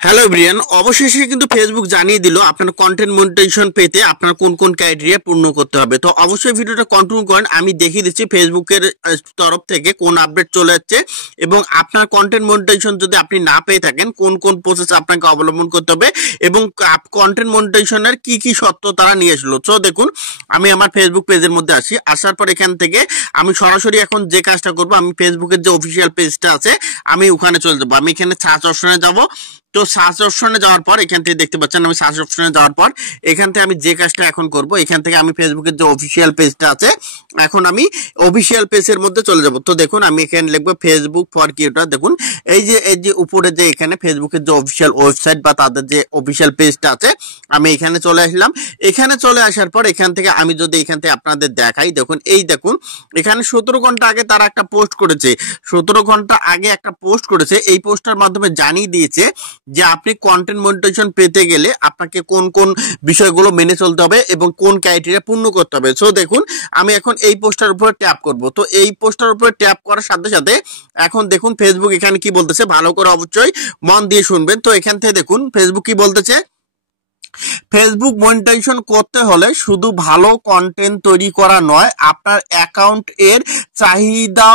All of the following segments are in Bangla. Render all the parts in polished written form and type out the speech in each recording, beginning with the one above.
হ্যালো এভরিওয়ান, অবশেষে কিন্তু ফেসবুক জানিয়ে দিল আপনার কন্টেন্ট মনিটাইজেশন পেতে আপনার কোন কোন ক্রাইটেরিয়া পূর্ণ করতে হবে। তো অবশ্যই ভিডিওটা কন্টিনিউ করেন, আমি দেখিয়ে দিচ্ছি ফেসবুকের তরফ থেকে কোন আপডেট চলে যাচ্ছে এবং আপনার কন্টেন্ট মনিটাইজেশন যদি আপনি না পেয়ে থাকেন কোন কোন প্রসেস আপনাকে অবলম্বন করতে হবে এবং কন্টেন্ট মনিটাইজেশনের কি কি শর্ত তারা নিয়ে আসলো। তো দেখুন, আমি আমার ফেসবুক পেজের মধ্যে আসি, আসার পর এখান থেকে আমি সরাসরি এখন যে কাজটা করব, আমি ফেসবুকের যে অফিসিয়াল পেজটা আছে আমি ওখানে চলে যাবো। আমি এখানে সার্চ অপশনে যাব। তো সার্চ অপশনে যাওয়ার পর এখান থেকে দেখতে পাচ্ছেন আমি সার্চ অপশনে যাওয়ার পর এখান থেকে আমি যে কাজটা এখন করব, এখান থেকে আমি ফেসবুকের যে অফিসিয়াল পেজটা আছে এখন আমি অফিসিয়াল পেজের মধ্যে চলে যাব। তো দেখুন, আমি এখানে লিখবো ফেসবুক ফর ক্রিয়েটর। দেখুন এই যে উপরে যে এখানে ফেসবুকের যে অফিসিয়াল ওয়েবসাইট বা তাদের যে অফিসিয়াল পেজটা আছে আমি এখানে চলে আসলাম। এখানে চলে আসার পর এখান থেকে আমি যদি এখান থেকে আপনাদের দেখাই, দেখুন এখানে 17 ঘন্টা আগে তারা একটা পোস্ট করেছে, 17 ঘন্টা আগে একটা পোস্ট করেছে। এই পোস্টার মাধ্যমে জানিয়ে দিয়েছে যে আপনি কন্টেন্ট মনিটাইজেশন পেতে গেলে আপনাকে কোন কোন বিষয়গুলো মেনে চলতে হবে এবং কোন ক্রাইটেরিয়া পূর্ণ করতে হবে। সো দেখুন, আমি এখন এই পোস্টার উপরে ট্যাপ করব। তো এই পোস্টার উপরে ট্যাপ করার সাথে সাথে এখন দেখুন ফেসবুক এখানে কি বলতেছে, ভালো করে অবশ্যই মন দিয়ে শুনবেন। তো এখান থেকে দেখুন ফেসবুক কি বলতেছে, ফেসবুক মনিটাইজেশন করতে হলে শুধু ভালো কন্টেন্ট তৈরি করা নয়, আপনার অ্যাকাউন্ট এর চাহিদা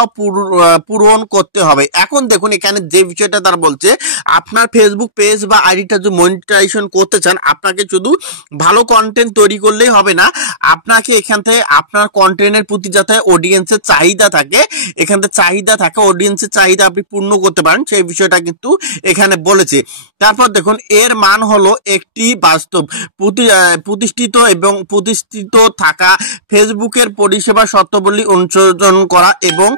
পূরণ করতে হবে। এখন দেখুন এখানে যে বিষয়টা তারা বলছে, আপনার ফেসবুক পেজ বা আইডিটা যদি মনিটাইজেশন করতে চান আপনাকে শুধু ভালো কন্টেন্ট তৈরি করলেই হবে না, আপনাকে এখান থেকে আপনার কন্টেন্টের প্রতি যাতে অডিয়েন্সের চাহিদা থাকে, এখান থেকে চাহিদা থাকে, অডিয়েন্সের চাহিদা আপনি পূর্ণ করতে পারেন সেই বিষয়টা কিন্তু এখানে বলেছে। তারপর দেখুন এর মান হলো একটি বাস্তব প্রতিষ্ঠিত এবং প্রতিষ্ঠিত থাকা ফেসবুকের পরিষেবা শর্তাবলী অনুসরণ করা এবং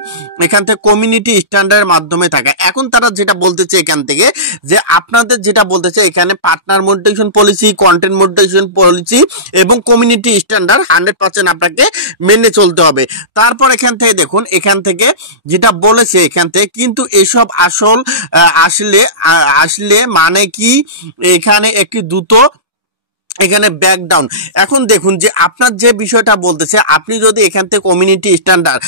এখান থেকে কমিউনিটি স্ট্যান্ডার্ডের মাধ্যমে থাকা। এখন তারা যেটা বলতেছে এখান থেকে যে আপনাদের যেটা বলতেছে এখানে partner monetization policy, content monetization policy এবং কমিউনিটি স্ট্যান্ডার্ড 100% আপনাকে মেনে চলতে হবে। তারপর এখান থেকে দেখুন এখান থেকে যেটা বলেছে এখান থেকে কিন্তু এসব আসলে মানে কি এখানে একটি দ্রুত এখানে ব্যাকডাউন। এখন দেখুন যে আপনার যে বিষয়টা বলতেছে, আপনি যদি এখান থেকে community standard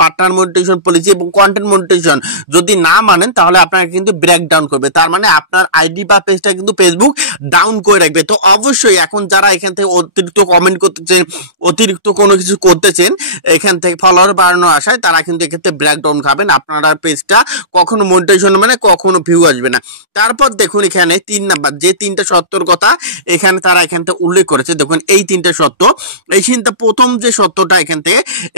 partner monetization policy এবং কন্টেন্ট মনিটাইজেশন যদি না মানেন তাহলে আপনাকে কিন্তু ব্রেকডাউন করবে, তার মানে আপনার আইডি বা পেজটা কিন্তু ফেসবুক ডাউন করে রাখবে। তো অবশ্যই এখন যারা এখান থেকে অতিরিক্ত কমেন্ট করতেছেন, অতিরিক্ত কোনো কিছু করতেছেন এখান থেকে ফলোয়ার বাড়ানোর আশায়, তারা কিন্তু এক্ষেত্রে ব্রেকডাউন খাবেন, আপনারা পেজটা কখনো মনিটাইজেশন মানে কখনো ভিউ আসবে না। তারপর দেখুন এখানে 3 নাম্বার যে 3টা সত্যর কথা এখানে তারা এখান থেকে উল্লেখ করেছে, দেখুন এই 3টা সত্য। এই চিন্তা প্রথম যে সত্যটা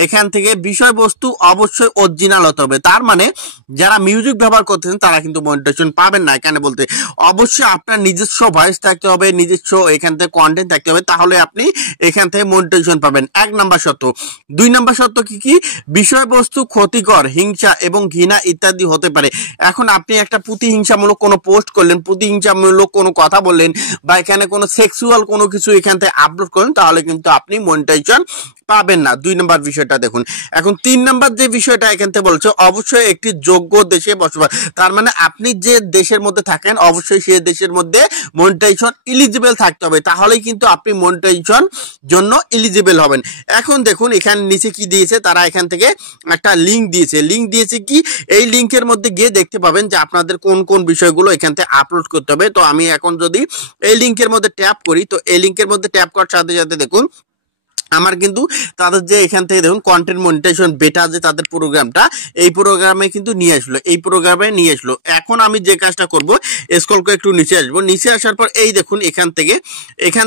এখান থেকে বিষয়বস্তু অবশ্যই অরিজিনাল হতে হবে, তার মানে যারা মিউজিক ব্যবহার করতেছেন তারা কিন্তু মনিটাইজেশন পাবেন না। এখানে বলতে অবশ্যই আপনার নিজস্ব ভয়েস থাকতে হবে, নিজস্ব এখান থেকে কন্টেন্ট থাকতে হবে, তাহলে আপনি এখান থেকে মনিটাইজেশন পাবেন। 1 নাম্বার সত্য। 2 নাম্বার সত্য কি বিষয়বস্তু ক্ষতিকর, হিংসা এবং ঘৃণা ইত্যাদি হতে পারে। এখন আপনি একটা প্রতিহিংসামূলক কোনো পোস্ট করলেন, প্রতিহিংসামূলক কোনো কথা বললেন বা এখানে কোনো সেক্সুয়াল কোনো কিছু এখান থেকে আপলোড করেন তাহলে কিন্তু আপনি মনিটাইজেশন পাবেন না। 2 নম্বর বিষয়টা দেখুন। এখন 3 নম্বর যে বিষয়টা এখান থেকে বলছে, অবশ্যই একটি যোগ্য দেশে বসবাস, তার মানে আপনি যে দেশের মধ্যে থাকেন অবশ্যই সেই দেশের মধ্যে মনিটাইজেশন এলিজিবল থাকতে হবে, তাহলেই কিন্তু আপনি মনিটাইজেশন জন্য এলিজিবল হবেন। এখন দেখুন এখানে নিচে কি দিয়েছে, তারা এখান থেকে একটা লিঙ্ক দিয়েছে কি এই লিঙ্কের মধ্যে গিয়ে দেখতে পাবেন যে আপনাদের কোন কোন বিষয়গুলো এখান থেকে আপলোড করতে হবে। তো আমি এখন যদি এই লিঙ্কের মধ্যে ট্যাপ করি, তো এই লিঙ্কের মধ্যে ট্যাপ করার সাথে সাথে দেখুন আমার কিন্তু তাদের যে এখান থেকে দেখুন কন্টেন্ট মনিটাইজেশন বেটা যে তাদের প্রোগ্রামটা, এই প্রোগ্রামে কিন্তু নিয়ে আসলো। এখন আমি যে কাজটা করব, স্ক্রল করে একটু নিচে আসবো। নিচে আসার পর এই দেখুন এখান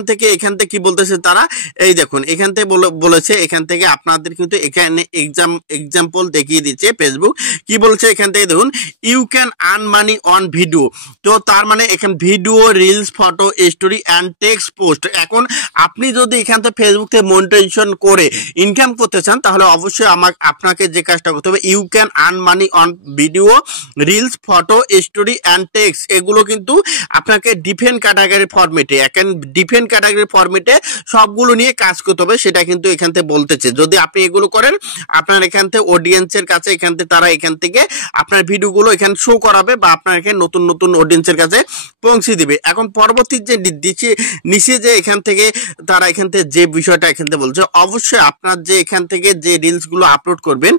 থেকে কি বলতেছে তারা, এই দেখুন এখান থেকে বলেছে এখান থেকে আপনাদের কিন্তু এখানে এক্সাম্পল দেখিয়ে দিচ্ছে ফেসবুক কি বলছে। এখান থেকে দেখুন you can earn money on video. তো তার মানে এখানে video, reels, photo, story and text post. এখন আপনি যদি এখান থেকে ফেসবুক থেকে মনিটাইজেশন করে ইনকাম করতে চান তাহলে অবশ্যই আপনাকে যে কাজটা করতে হবে, you can earn money on video, reels, photo, story and text. এগুলো কিন্তু আপনাকে ডিফারেন্ট ক্যাটাগরি ফরম্যাটে সবগুলো নিয়ে কাজ করতে হবে, সেটা কিন্তু এখান থেকে বলতেছে। যদি আপনি এগুলো করেন আপনার এখান থেকে অডিয়েন্সের কাছে তারা এখান থেকে আপনার ভিডিওগুলো এখানে শো করাবে বা আপনার এখানে নতুন নতুন অডিয়েন্সের কাছে পৌঁছে দিবে। এখন পরবর্তী যে নিচে যে এখান থেকে তারা এখান থেকে যে বিষয়টা এখান থেকে বলছে, অবশ্যই আপনার যে এখান থেকে যে রিলস গুলো আপলোড করবেন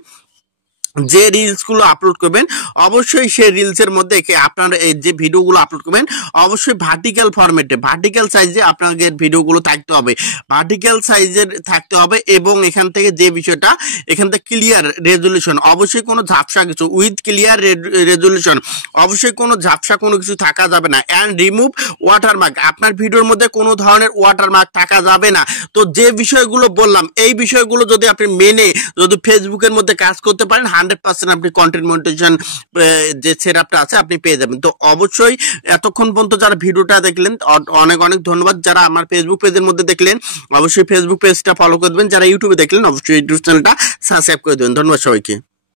যে রিলসগুলো আপলোড করবেন অবশ্যই সেই রিলসের মধ্যে আপনার এই যে ভিডিওগুলো আপলোড করবেন অবশ্যই ভার্টিক্যাল ফরম্যাটে ভার্টিক্যাল সাইজে আপনাদের ভিডিওগুলো থাকতে হবে, ভার্টিক্যাল সাইজের থাকতে হবে। এবং এখান থেকে যে বিষয়টা এখান থেকে ক্লিয়ার রেজুলেশন, অবশ্যই কোনো ঝাপসা কিছু উইথ ক্লিয়ার রেজুলেশন, অবশ্যই কোনো ঝাপসা কোনো কিছু থাকা যাবে না। অ্যান্ড রিমুভ ওয়াটারমার্ক, আপনার ভিডিওর মধ্যে কোনো ধরনের ওয়াটারমার্ক থাকা যাবে না। তো যে বিষয়গুলো বললাম এই বিষয়গুলো যদি আপনি মেনে যদি ফেসবুকের মধ্যে কাজ করতে পারেন 100% আপনি কন্টেন্ট মনিটাইজেশন যে সেটআপটা আছে আপনি পেয়ে যাবেন। তো অবশ্যই এতক্ষণ পর্যন্ত যারা ভিডিওটা দেখলেন অনেক অনেক ধন্যবাদ। যারা আমার ফেসবুক পেজের মধ্যে দেখলেন অবশ্যই ফেসবুক পেজটা ফলো করে দেবেন, যারা ইউটিউবে দেখলেন অবশ্যই ইউটিউব চ্যানেলটা সাবস্ক্রাইব করে দেবেন। ধন্যবাদ সবাইকে।